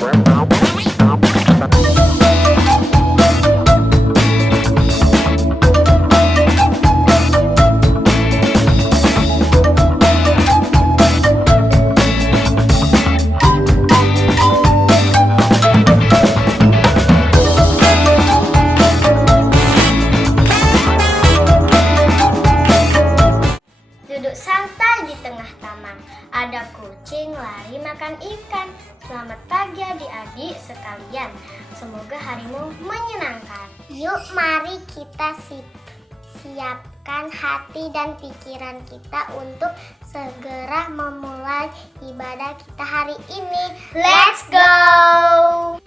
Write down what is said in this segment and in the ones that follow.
Duduk santai di tengah taman, ada kucing lari makan ikan. Selamat pagi adik-adik sekalian, semoga harimu menyenangkan. Yuk mari kita siapkan hati dan pikiran kita untuk segera memulai ibadah kita hari ini. Let's go!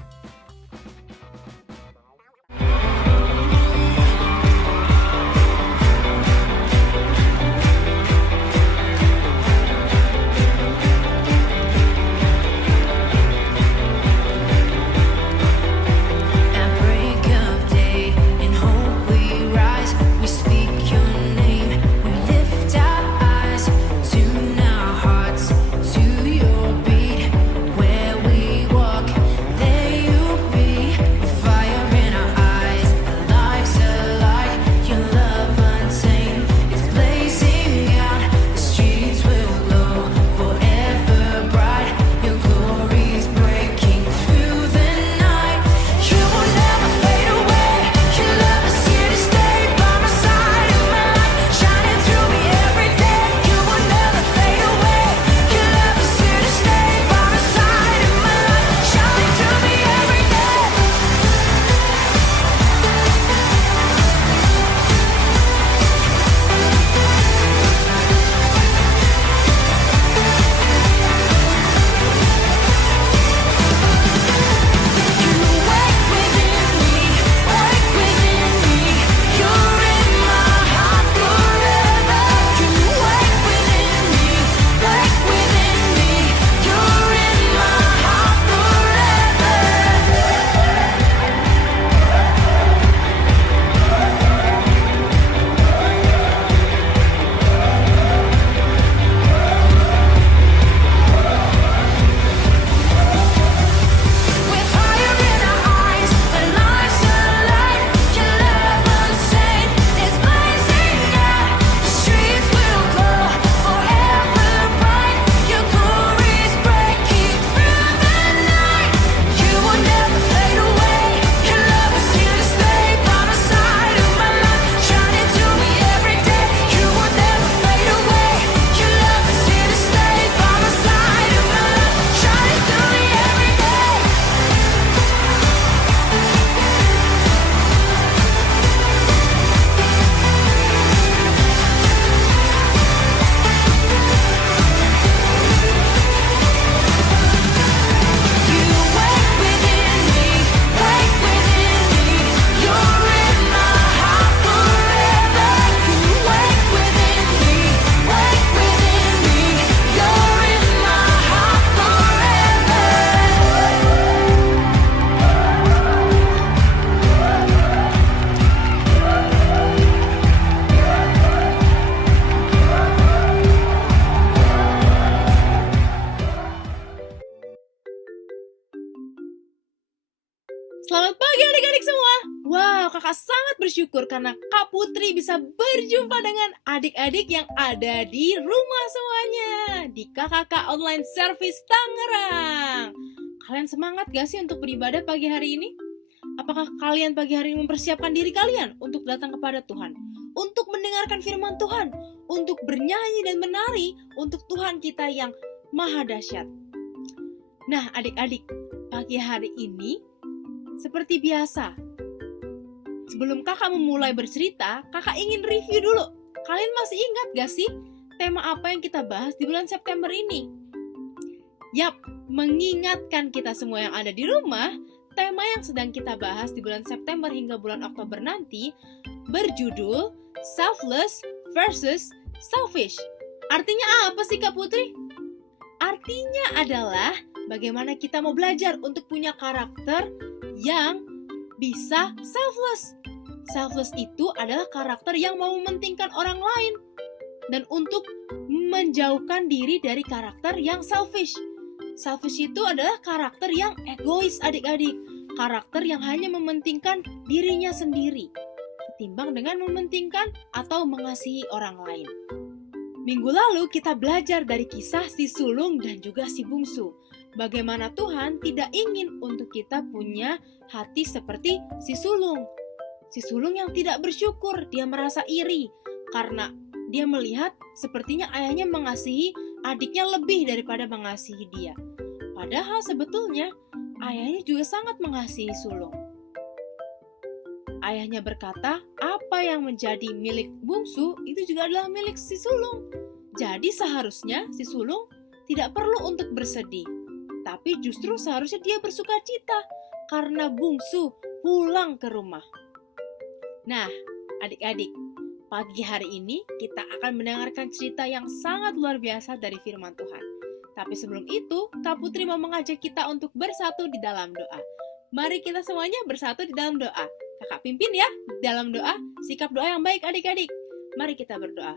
Selamat pagi adik-adik semua. Wow, kakak sangat bersyukur karena Kak Putri bisa berjumpa dengan adik-adik yang ada di rumah semuanya di KKK Online Service Tangerang. Kalian semangat gak sih untuk beribadah pagi hari ini? Apakah kalian pagi hari ini mempersiapkan diri kalian untuk datang kepada Tuhan? Untuk mendengarkan firman Tuhan? Untuk bernyanyi dan menari untuk Tuhan kita yang maha dahsyat? Nah adik-adik, pagi hari ini seperti biasa, sebelum kakak memulai bercerita, kakak ingin review dulu. Kalian masih ingat gak sih tema apa yang kita bahas di bulan September ini? Yap, mengingatkan kita semua yang ada di rumah, tema yang sedang kita bahas di bulan September hingga bulan Oktober nanti berjudul Selfless versus Selfish. Artinya apa sih Kak Putri? Artinya adalah bagaimana kita mau belajar untuk punya karakter yang bisa selfless. Selfless itu adalah karakter yang mau mementingkan orang lain dan untuk menjauhkan diri dari karakter yang selfish. Selfish itu adalah karakter yang egois adik-adik. Karakter yang hanya mementingkan dirinya sendiri, ketimbang dengan mementingkan atau mengasihi orang lain. Minggu lalu kita belajar dari kisah si sulung dan juga si bungsu. Bagaimana Tuhan tidak ingin untuk kita punya hati seperti si sulung. Si sulung yang tidak bersyukur, dia merasa iri karena dia melihat sepertinya ayahnya mengasihi adiknya lebih daripada mengasihi dia. Padahal sebetulnya ayahnya juga sangat mengasihi sulung. Ayahnya berkata, apa yang menjadi milik bungsu itu juga adalah milik si sulung. Jadi seharusnya si sulung tidak perlu untuk bersedih. Tapi justru seharusnya dia bersuka cita karena bungsu pulang ke rumah. Nah, adik-adik, pagi hari ini kita akan mendengarkan cerita yang sangat luar biasa dari firman Tuhan. Tapi sebelum itu, Kak Putri mau mengajak kita untuk bersatu di dalam doa. Mari kita semuanya bersatu di dalam doa. Kakak pimpin ya dalam doa, sikap doa yang baik adik-adik. Mari kita berdoa.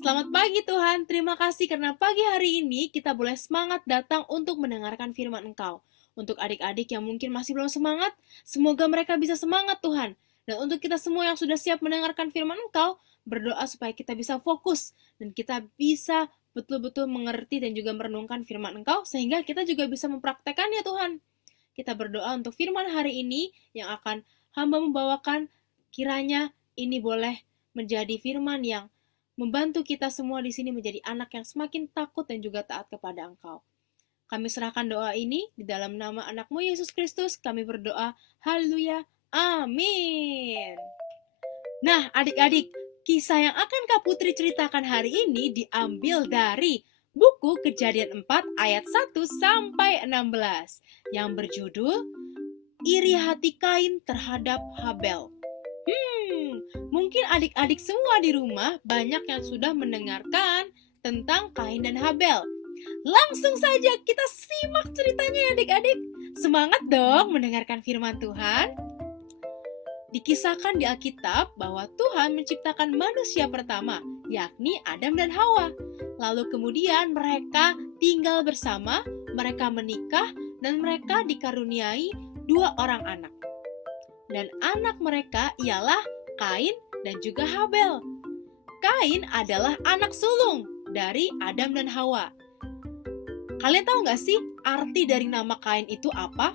Selamat pagi Tuhan, terima kasih karena pagi hari ini kita boleh semangat datang untuk mendengarkan firman Engkau. Untuk adik-adik yang mungkin masih belum semangat, semoga mereka bisa semangat Tuhan. Dan untuk kita semua yang sudah siap mendengarkan firman Engkau, berdoa supaya kita bisa fokus dan kita bisa betul-betul mengerti dan juga merenungkan firman Engkau sehingga kita juga bisa mempraktekannya Tuhan. Kita berdoa untuk firman hari ini yang akan hamba membawakan, kiranya ini boleh menjadi firman yang membantu kita semua di sini menjadi anak yang semakin takut dan juga taat kepada Engkau. Kami serahkan doa ini di dalam nama anakmu Yesus Kristus. Kami berdoa, haleluya, amin. Nah adik-adik, kisah yang akan Kak Putri ceritakan hari ini diambil dari buku Kejadian 4 ayat 1 sampai 16 yang berjudul Iri Hati Kain Terhadap Habel. Mungkin adik-adik semua di rumah banyak yang sudah mendengarkan tentang Kain dan Habel. Langsung saja kita simak ceritanya ya adik-adik. Semangat dong mendengarkan firman Tuhan. Dikisahkan di Alkitab bahwa Tuhan menciptakan manusia pertama, yakni Adam dan Hawa. Lalu kemudian mereka tinggal bersama, mereka menikah, dan mereka dikaruniai 2 orang anak. Dan anak mereka ialah Kain dan juga Habel. Kain adalah anak sulung dari Adam dan Hawa. Kalian tahu nggak sih arti dari nama Kain itu apa?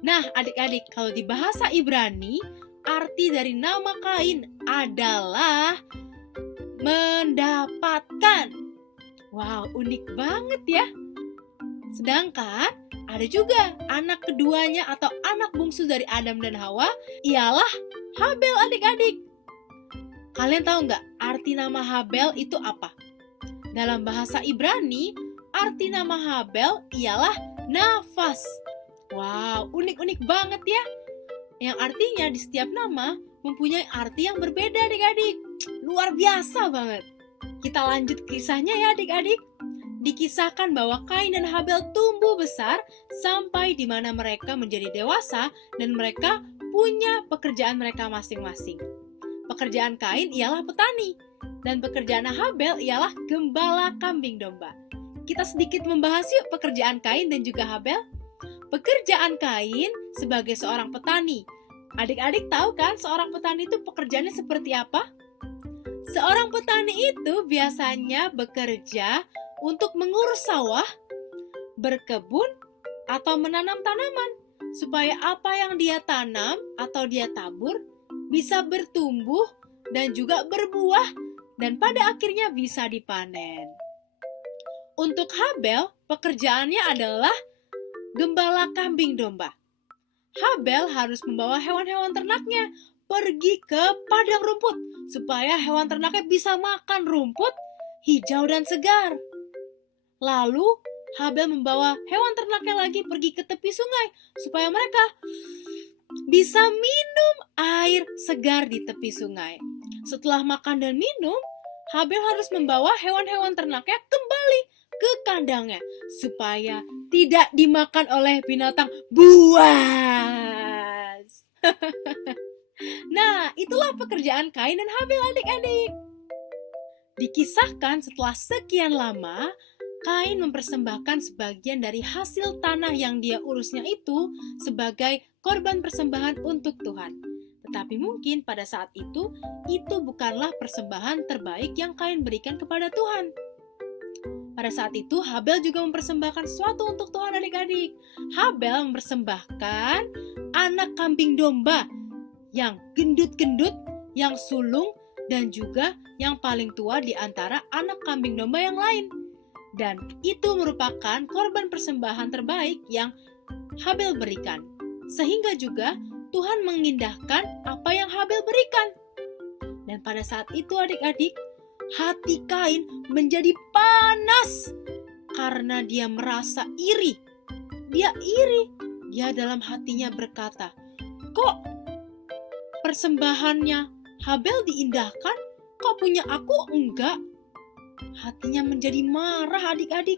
Nah adik-adik, kalau di bahasa Ibrani, arti dari nama Kain adalah mendapatkan. Wow, unik banget ya. Sedangkan ada juga anak keduanya atau anak bungsu dari Adam dan Hawa ialah Habel adik-adik. Kalian tahu nggak arti nama Habel itu apa? Dalam bahasa Ibrani, arti nama Habel ialah nafas. Wow, unik-unik banget ya. Yang artinya di setiap nama mempunyai arti yang berbeda adik-adik. Luar biasa banget. Kita lanjut kisahnya ya adik-adik. Dikisahkan bahwa Kain dan Habel tumbuh besar sampai di mana mereka menjadi dewasa dan mereka punya pekerjaan mereka masing-masing. Pekerjaan Kain ialah petani dan pekerjaan Habel ialah gembala kambing domba. Kita sedikit membahas yuk pekerjaan Kain dan juga Habel. Pekerjaan Kain sebagai seorang petani. Adik-adik tahu kan seorang petani itu pekerjaannya seperti apa? Seorang petani itu biasanya bekerja untuk mengurus sawah, berkebun, atau menanam tanaman supaya apa yang dia tanam atau dia tabur bisa bertumbuh dan juga berbuah dan pada akhirnya bisa dipanen. Untuk Habel, pekerjaannya adalah gembala kambing domba. Habel harus membawa hewan-hewan ternaknya pergi ke padang rumput supaya hewan ternaknya bisa makan rumput hijau dan segar. Lalu Habel membawa hewan ternaknya lagi pergi ke tepi sungai supaya mereka bisa minum air segar di tepi sungai. Setelah makan dan minum, Habel harus membawa hewan-hewan ternaknya kembali ke kandangnya supaya tidak dimakan oleh binatang buas. Nah, itulah pekerjaan Kain dan Habel adik-adik. Dikisahkan setelah sekian lama, Kain mempersembahkan sebagian dari hasil tanah yang dia urusnya itu sebagai korban persembahan untuk Tuhan. Tetapi mungkin pada saat itu bukanlah persembahan terbaik yang Kain berikan kepada Tuhan. Pada saat itu Habel juga mempersembahkan sesuatu untuk Tuhan adik-adik. Habel mempersembahkan anak kambing domba yang gendut-gendut, yang sulung, dan juga yang paling tua di antara anak kambing domba yang lain. Dan itu merupakan korban persembahan terbaik yang Habel berikan. Sehingga juga Tuhan mengindahkan apa yang Habel berikan. Dan pada saat itu adik-adik, hati Kain menjadi panas karena dia merasa iri. Dia iri. Dia dalam hatinya berkata, kok persembahannya Habel diindahkan, kok punya aku enggak? Hatinya menjadi marah adik-adik.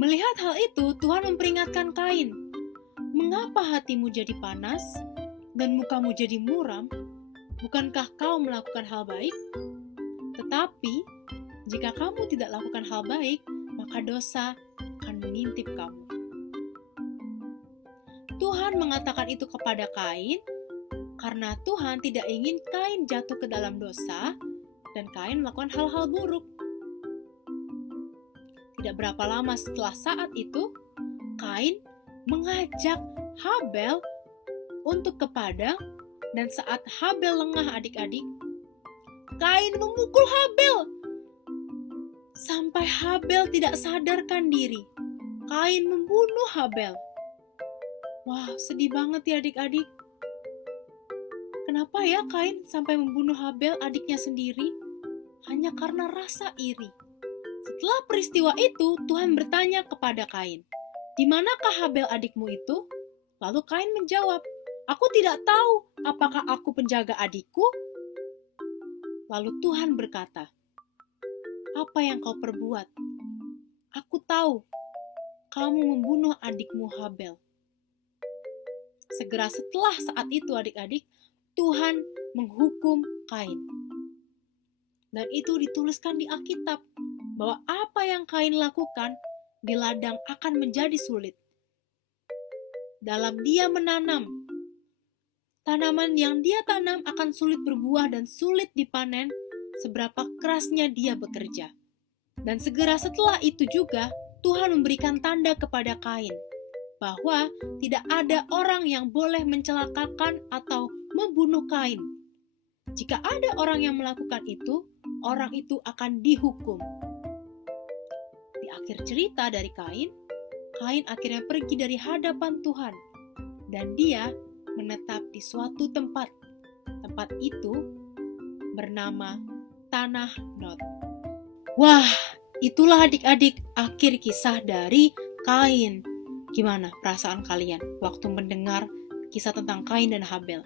Melihat hal itu, Tuhan memperingatkan Kain. Mengapa hatimu jadi panas dan mukamu jadi muram? Bukankah kau melakukan hal baik? Tetapi, jika kamu tidak lakukan hal baik, maka dosa akan mengintip kamu. Tuhan mengatakan itu kepada Kain karena Tuhan tidak ingin Kain jatuh ke dalam dosa dan Kain melakukan hal-hal buruk. Tidak berapa lama setelah saat itu, Kain mengajak Habel untuk ke padang, dan saat Habel lengah adik-adik, Kain memukul Habel. Sampai Habel tidak sadarkan diri, Kain membunuh Habel. Wah, sedih banget ya adik-adik. Kenapa ya Kain sampai membunuh Habel adiknya sendiri? Hanya karena rasa iri. Setelah peristiwa itu, Tuhan bertanya kepada Kain, "Di manakah Habel adikmu itu?" Lalu Kain menjawab, "Aku tidak tahu apakah aku penjaga adikku." Lalu Tuhan berkata, "Apa yang kau perbuat? Aku tahu kamu membunuh adikmu Habel." Segera setelah saat itu adik-adik, Tuhan menghukum Kain. Dan itu dituliskan di Alkitab, bahwa apa yang Kain lakukan di ladang akan menjadi sulit. Dalam dia menanam, tanaman yang dia tanam akan sulit berbuah dan sulit dipanen seberapa kerasnya dia bekerja. Dan segera setelah itu juga, Tuhan memberikan tanda kepada Kain, bahwa tidak ada orang yang boleh mencelakakan atau membunuh Kain. Jika ada orang yang melakukan itu, orang itu akan dihukum. Di akhir cerita dari Kain, Kain akhirnya pergi dari hadapan Tuhan, dan dia menetap di suatu tempat. Tempat itu bernama Tanah Nod. Wah, itulah adik-adik akhir kisah dari Kain. Gimana perasaan kalian waktu mendengar kisah tentang Kain dan Habel?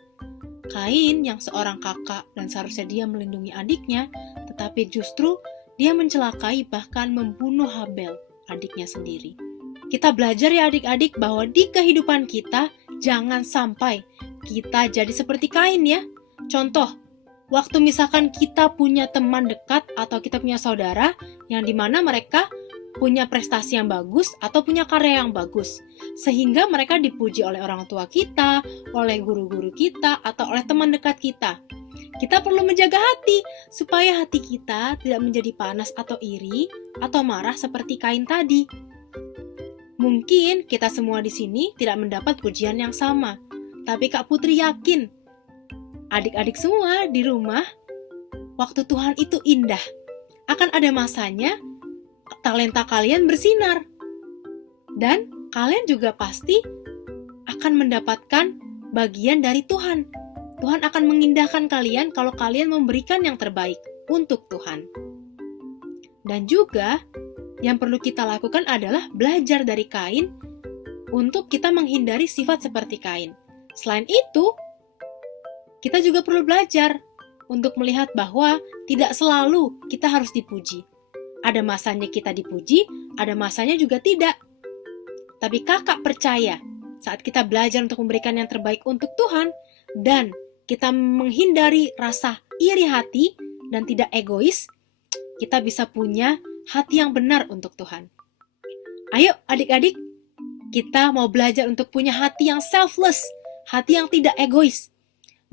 Kain yang seorang kakak dan seharusnya dia melindungi adiknya, tetapi justru dia mencelakai bahkan membunuh Habel, adiknya sendiri. Kita belajar ya adik-adik bahwa di kehidupan kita jangan sampai kita jadi seperti Kain ya. Contoh, waktu misalkan kita punya teman dekat atau kita punya saudara yang dimana mereka punya prestasi yang bagus atau punya karya yang bagus, sehingga mereka dipuji oleh orang tua kita, oleh guru-guru kita, atau oleh teman dekat kita. Kita perlu menjaga hati, supaya hati kita tidak menjadi panas atau iri, atau marah seperti Kain tadi. Mungkin kita semua di sini tidak mendapat pujian yang sama, tapi Kak Putri yakin, adik-adik semua di rumah, waktu Tuhan itu indah. Akan ada masanya, talenta kalian bersinar. Dan kalian juga pasti akan mendapatkan bagian dari Tuhan. Tuhan akan mengindahkan kalian kalau kalian memberikan yang terbaik untuk Tuhan. Dan juga yang perlu kita lakukan adalah belajar dari Kain untuk kita menghindari sifat seperti Kain. Selain itu, kita juga perlu belajar untuk melihat bahwa tidak selalu kita harus dipuji. Ada masanya kita dipuji, ada masanya juga tidak. Tapi kakak percaya, saat kita belajar untuk memberikan yang terbaik untuk Tuhan, dan kita menghindari rasa iri hati dan tidak egois, kita bisa punya hati yang benar untuk Tuhan. Ayo adik-adik, kita mau belajar untuk punya hati yang selfless, hati yang tidak egois.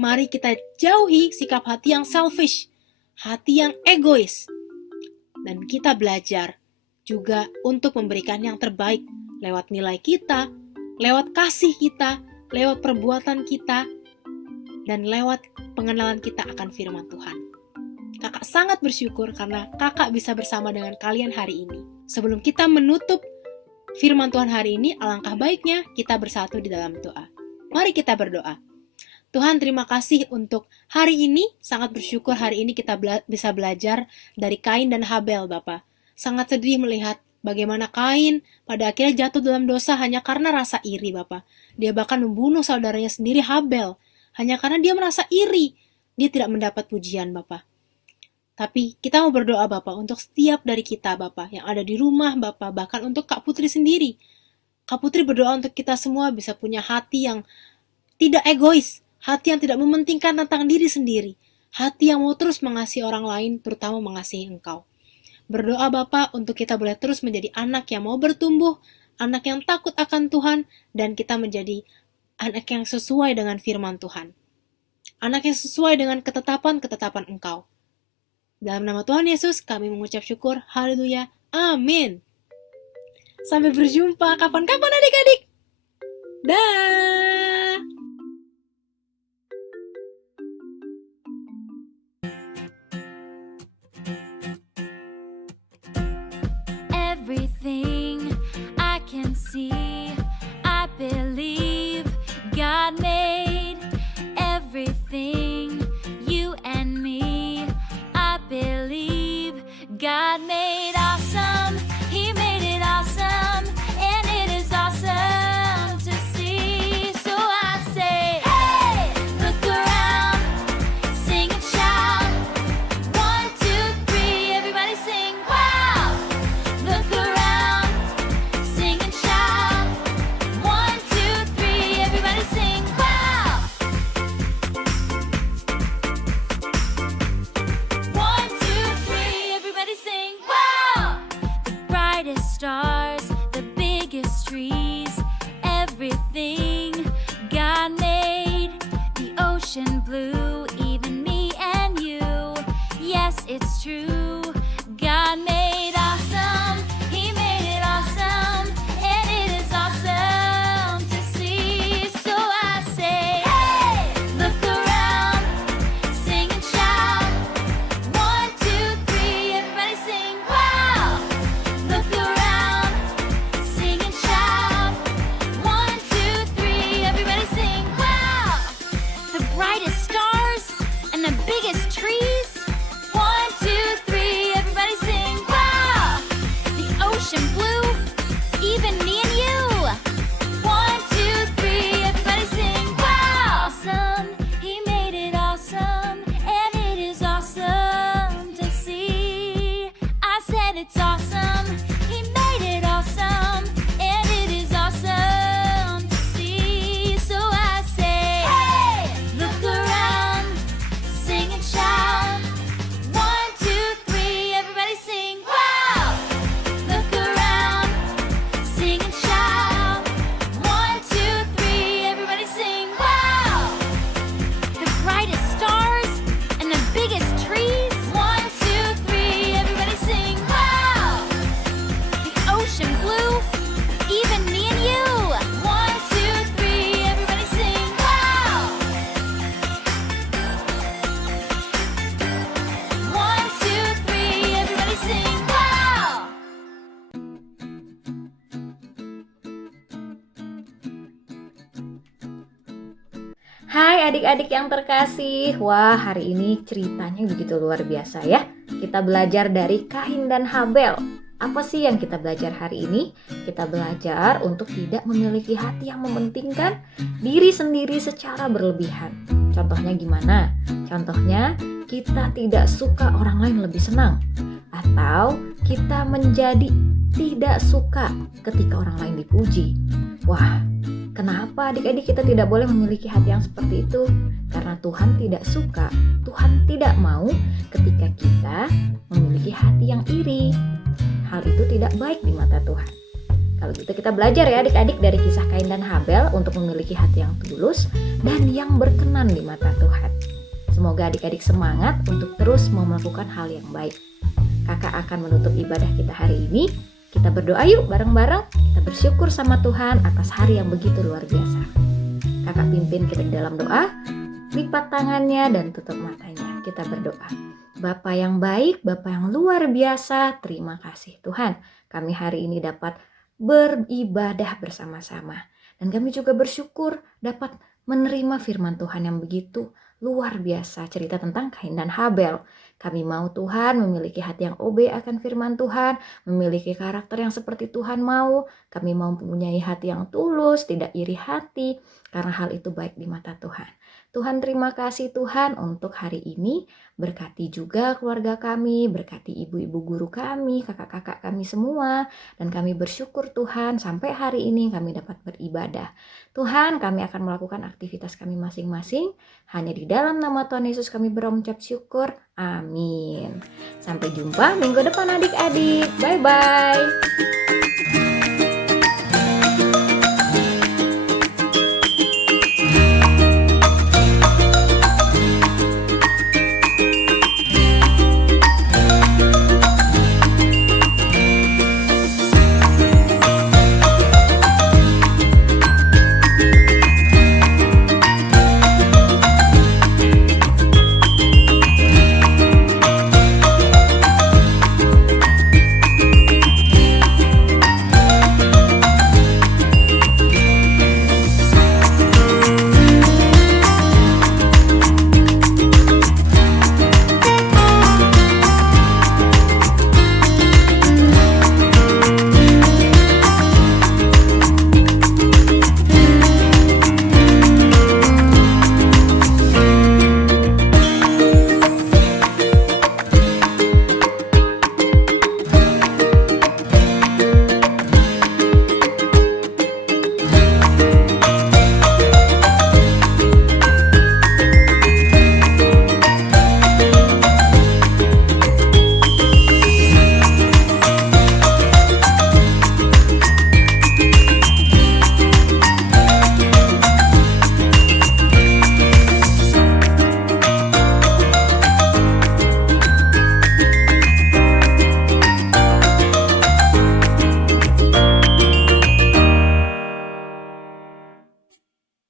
Mari kita jauhi sikap hati yang selfish, hati yang egois. Dan kita belajar juga untuk memberikan yang terbaik lewat nilai kita, lewat kasih kita, lewat perbuatan kita, dan lewat pengenalan kita akan firman Tuhan. Kakak sangat bersyukur karena kakak bisa bersama dengan kalian hari ini. Sebelum kita menutup firman Tuhan hari ini, alangkah baiknya kita bersatu di dalam doa. Mari kita berdoa. Tuhan, terima kasih untuk hari ini. Sangat bersyukur hari ini kita bisa belajar dari Kain dan Habel, Bapak. Sangat sedih melihat bagaimana Kain pada akhirnya jatuh dalam dosa hanya karena rasa iri, Bapak. Dia bahkan membunuh saudaranya sendiri, Habel, hanya karena dia merasa iri. Dia tidak mendapat pujian, Bapak. Tapi kita mau berdoa, Bapak, untuk setiap dari kita, Bapak, yang ada di rumah, Bapak, bahkan untuk Kak Putri sendiri. Kak Putri berdoa untuk kita semua bisa punya hati yang tidak egois, hati yang tidak mementingkan tentang diri sendiri, hati yang mau terus mengasihi orang lain, terutama mengasihi Engkau. Berdoa Bapak untuk kita boleh terus menjadi anak yang mau bertumbuh, anak yang takut akan Tuhan, dan kita menjadi anak yang sesuai dengan firman Tuhan. Anak yang sesuai dengan ketetapan-ketetapan Engkau. Dalam nama Tuhan Yesus, kami mengucap syukur. Haleluya. Amin. Sampai berjumpa kapan-kapan adik-adik. Dah. Everything I can see, I believe God made. Everything, you and me, I believe God made awesome. He made it awesome, and it is awesome to see. So I say, hey, look around, sing and shout. 1, 2, 3, everybody sing, wow. Look around, sing and shout. 1, 2, 3, everybody sing, wow. 1, 2, 3, everybody sing, wow. The brightest stars, the biggest trees, everything God made. The ocean blue, even me and you. Yes, it's true. God made awesome. He made it awesome, and it is awesome to see. So I say, hey, look around, sing and shout. 1, 2, 3, everybody sing, wow. Look around, sing and shout. 1, 2, 3, everybody sing, wow. The brightest stars and the biggest trees. 1, 2, 3, everybody sing, wow. The ocean blue, even me and you. 1, 2, 3, everybody sing, wow. Awesome, he made it awesome, and it is awesome to see. I said it's awesome, he made it awesome, and it is awesome to see. So I say, hey, look around, sing and shout. 1, 2, 3, everybody sing, wow. Look around, sing and shout. 1, 2, 3, everybody sing, wow. The brightest stars and the biggest trees. 1, 2, 3, everybody sing, wow. The ocean blue, even me and you. 1, 2, 3, everybody sing, wow. 1, 2, 3, everybody sing, wow. Hai adik-adik yang terkasih, wah hari ini ceritanya begitu luar biasa ya. Kita belajar dari Kain dan Habel. Apa sih yang kita belajar hari ini? Kita belajar untuk tidak memiliki hati yang mementingkan diri sendiri secara berlebihan. Contohnya gimana? Contohnya kita tidak suka orang lain lebih senang. Atau kita menjadi tidak suka ketika orang lain dipuji. Wah, kenapa adik-adik kita tidak boleh memiliki hati yang seperti itu? Karena Tuhan tidak suka, Tuhan tidak mau ketika kita memiliki hati yang iri. Hal itu tidak baik di mata Tuhan. Kalau gitu kita belajar ya adik-adik dari kisah Kain dan Habel untuk memiliki hati yang tulus dan yang berkenan di mata Tuhan. Semoga adik-adik semangat untuk terus mau melakukan hal yang baik. Kakak akan menutup ibadah kita hari ini. Kita berdoa yuk bareng-bareng. Kita bersyukur sama Tuhan atas hari yang begitu luar biasa. Kakak pimpin kita di dalam doa. Lipat tangannya dan tutup matanya. Kita berdoa. Bapa yang baik, Bapa yang luar biasa, terima kasih Tuhan. Kami hari ini dapat beribadah bersama-sama. Dan kami juga bersyukur dapat menerima firman Tuhan yang begitu luar biasa, cerita tentang Kain dan Habel. Kami mau Tuhan memiliki hati yang obey akan firman Tuhan, memiliki karakter yang seperti Tuhan mau. Kami mau mempunyai hati yang tulus, tidak iri hati, karena hal itu baik di mata Tuhan. Tuhan, terima kasih Tuhan untuk hari ini. Berkati juga keluarga kami, berkati ibu-ibu guru kami, kakak-kakak kami semua. Dan kami bersyukur Tuhan sampai hari ini kami dapat beribadah. Tuhan, kami akan melakukan aktivitas kami masing-masing. Hanya di dalam nama Tuhan Yesus kami berucap syukur. Amin. Sampai jumpa minggu depan adik-adik. Bye-bye.